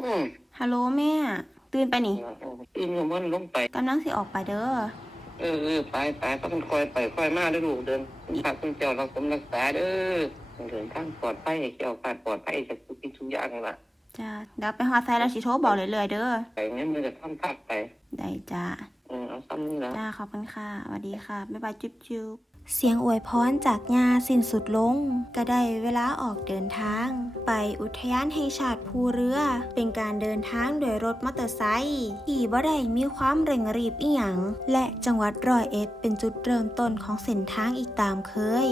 อืมฮัลโหลแม่ ตื่นไปนี่ตื่นมันลงไปกำลังสิออกไปเด้อ เออเออไปไปต้องคอยไปคอยมาเด้อลูกเดินพักต้องเจ้าเราสมรักษาเด้อเดินทางปลอดภัยให้เจ้าผ่านปลอดภัยจากทุกสิ่งทุกอย่างล่ะจ้าเดี๋ยวไปฮอดไซแล้วสิโทรบอกเรื่อยๆเด้อไปงั้นมันจะทำพักไป ได้จ้าเออเอาซ้ำนี่ละจ้าขอบคุณค่ะสวัสดีค่ะบ๊ายบายจุ๊บจุ๊บ เสียงอวยพรจากยาสิ้นสุดลง ก็ได้เวลาออกเดินทาง ไปอุทยานแห่งชาติภูเรือ เป็นการเดินทางโดยรถมอเตอร์ไซค์ที่บ่ได้มีความเร่งรีบอีหยัง และจังหวัดร้อยเอ็ดเป็นจุดเริ่มต้นของเส้นทางอีกตามเคย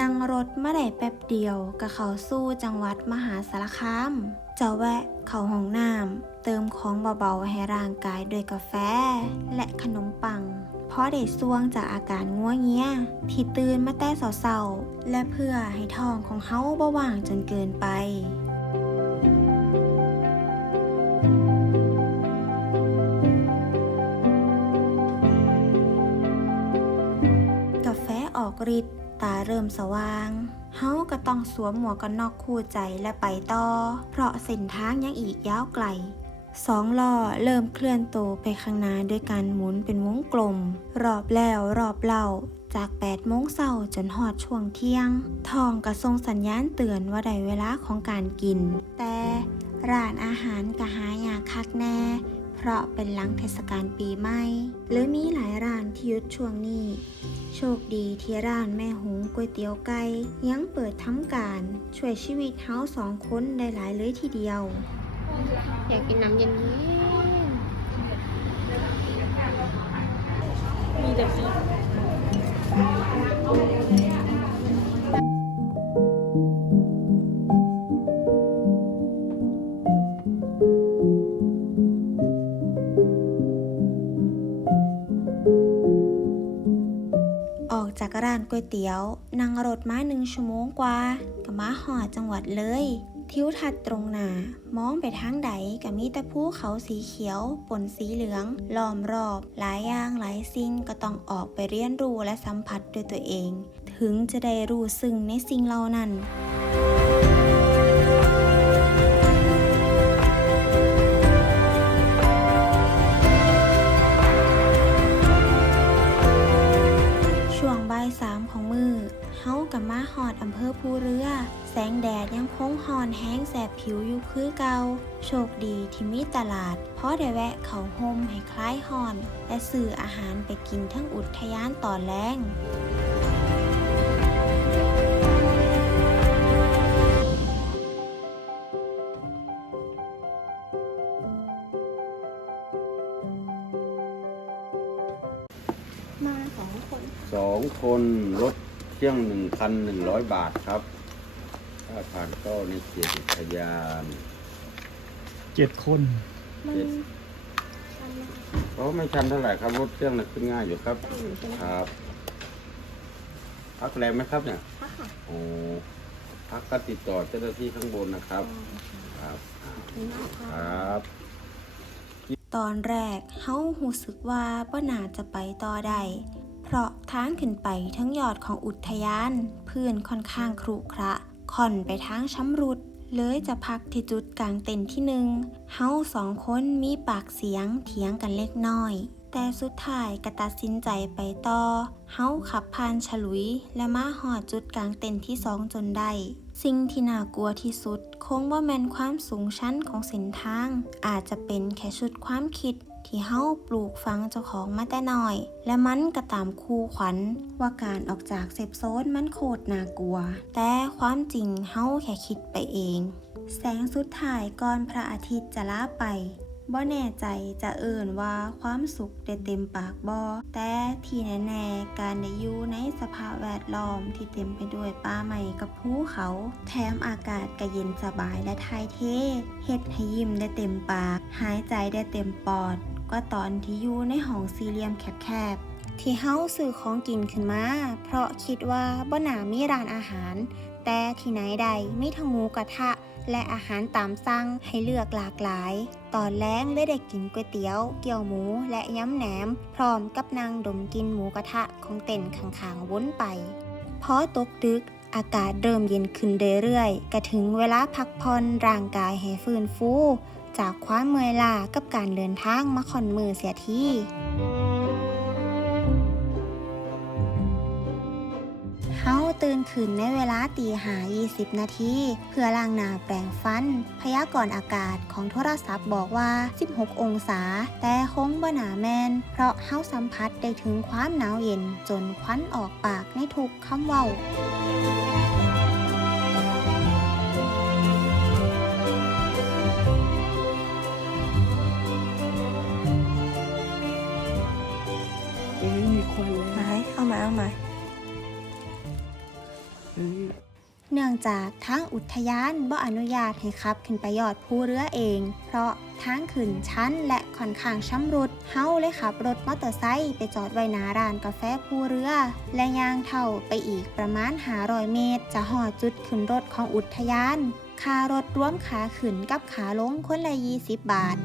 นั่งรถมาได้แป๊บเดียวก็เขาสู้จังหวัดมหาสารคาม จะแวะเข้าห้องน้ำเติมของเบาๆให้ร่างกายด้วยกาแฟ และขนมปัง เพราะได้ส่วงจากอาการง่วงเงี้ย ที่ตื่นมาแต่เศร้าๆและเพื่อให้ท้องของเฮาบ่ว่างจนเกินไปาเริ่มสว่าง เฮาก็ต้องสวมหมวกกันน็อกคู่ใจและไปต่อ เพราะเส้นทางยังอีกยาวไกลสองล้อเริ่มเคลื่อนตัวไปข้างหน้าด้วยการหมุนเป็นวงกลม รอบแล้วรอบเล่าจาก8โมงเช้าจนหอดช่วงเที่ยง ทองกระทรงสัญญาณเตือนว่าได้เวลาของการกิน แต่ร้านอาหารกะหายากคักแน่ ราะเป็นหลังเทศกาลปีใหม่หรือมีหลายร้านที่ยุดช่วงนี้ โชคดีที่ร้านแม่หุงก๋วยเตี๋ยวไก่ยังเปิดทำการช่วยชีวิตเฮาสองคนได้หลายเลยทีเดียว อยากกินน้ำเย็นๆมีแต่ ก๋วยเตี๋ยว นั่งรถมาหนึ่งชั่วโมงกว่าก็มาหอดจังหวัดเลย ทิวทัศน์ตรงหน้ามองไปทางใดก็มีแต่ภูเขาสีเขียวปนสีเหลืองล้อมรอบ หลายอย่างหลายสิ่งก็ต้องออกไปเรียนรู้และสัมผัสด้วยตัวเอง ถึงจะได้รู้ซึ่งในสิ่งเหล่านั้น ภอภูเรือ แสงแดดยังคงหอนแห้งแสบผิวอยู่คือเกา โชคดีที่มีตลาด เพราะได้แวะเขาโฮมให้คล้ายหอน และซื้ออาหารไปกินทั้งอุทยานตอนแรงมาสองคน สองคนรถ เที่ยงหนึ่งพันหนึ่งร้อยบาทครับถ้าผ่านก็ในเขตอุทยานเจ็ดคน มันเจ็ดเพราะไม่ชันเท่าไหร่ครับรถเครื่องน่ะขึ้นง่ายอยู่ครับครับ พักแรงไหมครับเนี่ยพักค่ะโอ้พักก็ติดต่อเจ้าหน้าที่ข้างบนนะครับ ครับครับตอนแรกเฮาหูสึกว่าป้านาจะไปต่อได้ เพราะทางขึ้นไปทั้งยอดของอุทยาน พื้นค่อนข้างครุขระค่อนไปทางช้ำรุด เลยจะพักที่จุดกลางเต็นท์ที่หนึ่งเฮาสองคนมีปากเสียงเถียงกันเล็กน้อย แต่สุดท้ายก็ตัดสินใจไปต่อ เฮาขับผ่านฉลุย และมาหอดจุดกลางเต็นท์ที่สองจนได้สิ่งที่น่ากลัวที่สุด คงว่าแมนความสูงชั้นของเส้นทาง อาจจะเป็นแค่ชุดความคิด ที่เฮาปลูกฝังเจ้าของมาแต่น้อย และมันก็ตามคู่ขวัญว่าการออกจากเซฟโซนมันโคตรน่ากลัว แต่ความจริงเฮาแค่คิดไปเอง แสงสุดท้ายก่อนพระอาทิตย์จะล้าไปบ่แน่ใจจะเอ่นว่าความสุขได้เต็มปากบ่แต่ที่แน่ๆการได้อยู่ในสภาพแวดล้อมที่เต็มไปด้วยป่าไม้กับภูเขา แถมอากาศก็เย็นสบายและทายเทเฮ็ดให้ยิ้มได้เต็มปาก หายใจได้เต็มปอด ก็ตอนที่อยู่ในห้องสี่เหลี่ยมแคบๆ ที่เฮาซื้อของกินขึ้นมา เพราะคิดว่าบ่นามีร้านอาหาร แต่ที่ไหนใดมีทั้งหมูกระทะ และอาหารตามสั่งให้เลือกหลากหลาย ตอนแรกเลยได้กินก๋วยเตี๋ยว เกี๊ยวหมูและยำแหนม พร้อมกับนางดมกินหมูกระทะของเต็นท์ข้างๆวนไปพอตกดึกอากาศเริ่มเย็นขึ้นเรื่อยๆก็ถึงเวลาพักผ่อนร่างกายให้ฟื้นฟู จากความเมื่อยล้ากับการเดินทางมาค่อนมือเสียทีเฮาตื่นขึ้นในเวลาตีหา 20 นาที เพื่อล้างหน้าแปรงฟัน พยากรณ์อากาศของโทรศัพท์บอกว่า 16 องศา แต่คงบ่หนาแมน เพราะเฮาสัมผัสได้ถึงความหนาวเย็นจนควันออกปากในทุกคำเว้า เอามาเอามาเนื่องจากทางอุทยานบ่อนุญาตให้ขับขึ้นไปยอดภูเรือเอง เพราะทางขึ้นชั้นและค่อนข้างช้ำรุด เฮาเลยขับรถมอเตอร์ไซค์ไปจอดไว้หน้าร้านกาแฟภูเรือ และย่างเท่าไปอีกประมาณ500เมตร จะหอดจุดขึ้นรถของอุทยาน ค่ารถรวมขาขึ้นกับขาลงคนละ 20 บาท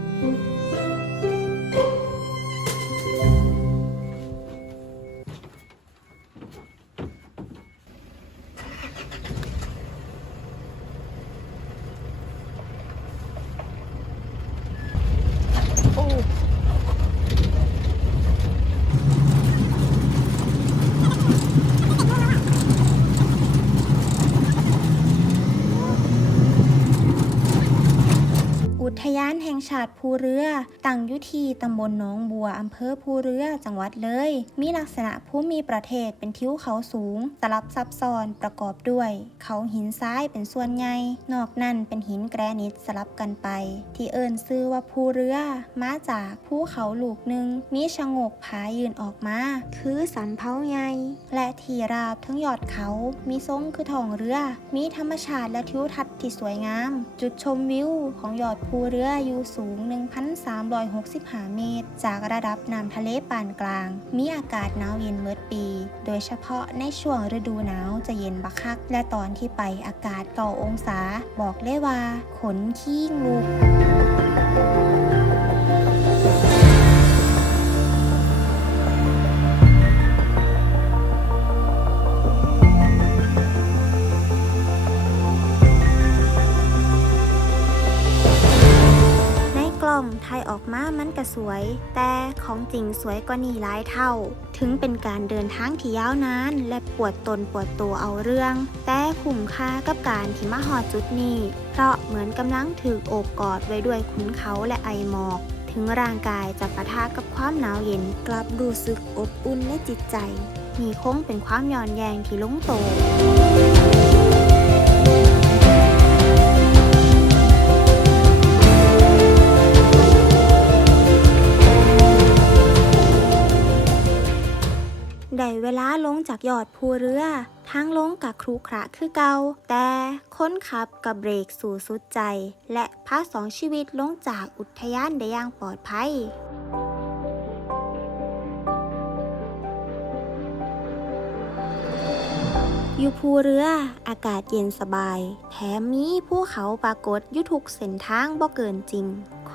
ยานแห่งชาติภูเรือ ตั้งอยู่ที่ตำบลหนองบัวอำเภอภูเรือ จังหวัดเลย มีลักษณะภูมิประเทศเป็นทิวเขาสูง สลับซับซ้อนประกอบด้วย เขาหินทรายเป็นส่วนใหญ่ นอกนั้นเป็นหินแกรนิตสลับกันไป ที่เอิญซื้อว่าภูเรือ มาจากภูเขาลูกหนึ่งมีชะงกผายืนออกมา คือสำเภาใหญ่และที่ราบทั้งยอดเขา มีทรงคือทองเรือ มีธรรมชาติและทิวทัศน์ที่สวยงาม จุดชมวิวของยอดภูเรือืออยู่สูง 1,365 เมตร จากระดับน้ำทะเลปานกลาง มีอากาศหนาวเย็นเมื่อปี โดยเฉพาะในช่วงฤดูหนาวจะเย็นบักคัก และตอนที่ไปอากาศเก่าองศา บอกเลยว่า ขนขี้งลุก องถ่ายออกมามันก็สวย แต่ของจริงสวยกว่านี้หลายเท่า ถึงเป็นการเดินทางที่ยาวนาน และปวดตนปวดตัวเอาเรื่อง แต่คุ้มค่ากับการที่มาหอดจุดนี้ เพราะเหมือนกำลังถือโอบกอดไว้ด้วยขุนเขาและไอหมอก ถึงร่างกายจะปะทะกับความหนาวเย็นกลับรู้สึกอบอุ่นในจิตใจ มีคงเป็นความย้อนแยงที่ลงโต ได้เวลาลงจากยอดภูเรือ ทางลงกับครูขระคือเกาแต่ค้นขับกับเบรกสู่สุดใจ และพาสองชีวิตลงจากอุทยานได้อย่างปลอดภัยอยู่ภูเรือ อากาศเย็นสบาย แถมมีภูเขาปรากฏยู่ทุกเส้นทางบ่เกินจริง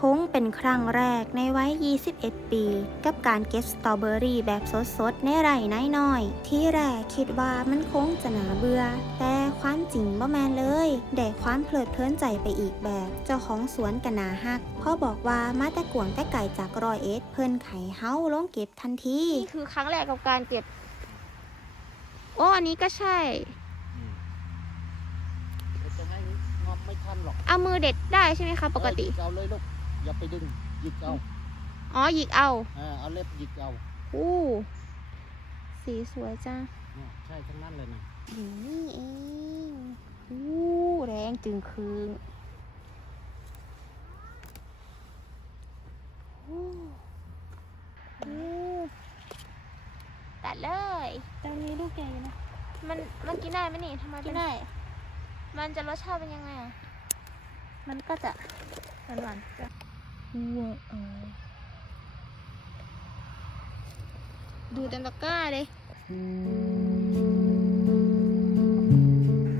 คงเป็นครั้งแรกในวัย 21 ปี กับการเก็บสตรอเบอรี่แบบสดๆ ในไร่น้อยๆ ที่แรกคิดว่ามันคงจะหนาเบื่อ แต่ความจริงบ่แมนเลยได้ความเพลิดเพลินใจไปอีกแบบ เจ้าของสวนกันนาฮักพ่อบอกว่ามาแต่กวงแต่ไก่จากรอยเอ็ดเพิ่นไข่เฮาลงเก็บทันทีนี่คือครั้งแรกกับการเก็บ โอ้อันนี้ก็ใช่จะให้งอบไม่ทันหรอกเอามือเด็ดได้ใช่ไหมคะปกติ เออหยิเอาเลยลูก อย่าไปดึงหยิกเอาอ๋อหยิกเอาเออเอาเล็บหยิกเอาอู้สีสวยจังเนี่ยใช่ทั้งนั้นเลยนะอยู่นี่เองอู้แรงจึงคืนอู้อู้ตัดเลยตอนนี้ลูกใหญ่นะ มันมันกินได้ไหมนี่ทำไมกินได้ มันจะรสชาติเป็นยังไงอะ มันก็จะหวาน วดูเต็มตะกร้าเลย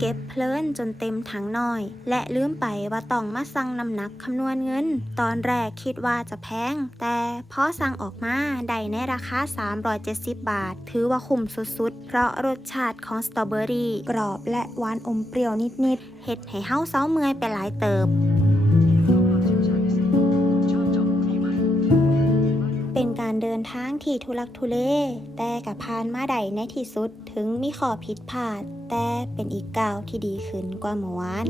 เก็บเพลินจนเต็มถังน้อย และลืมไปว่าต้องมาสั่งน้ำหนักคำนวณเงิน ตอนแรกคิดว่าจะแพง แต่พอสั่งออกมา ได้ในราคา 370 บาท ถือว่าคุ้มสุดๆ เพราะรสชาติของสตรอเบอรี่ กรอบและหวานอมเปรี้ยวนิดๆเฮ็ดให้เฮาเซาเมื่อยไปหลายเติบ การเดินทางที่ทุลักทุเล แต่กับพานมาไดในที่สุดถึงมีข้อผิดพลาด แต่เป็นอีกก้าวที่ดีขึ้นกว่าเมื่อวาน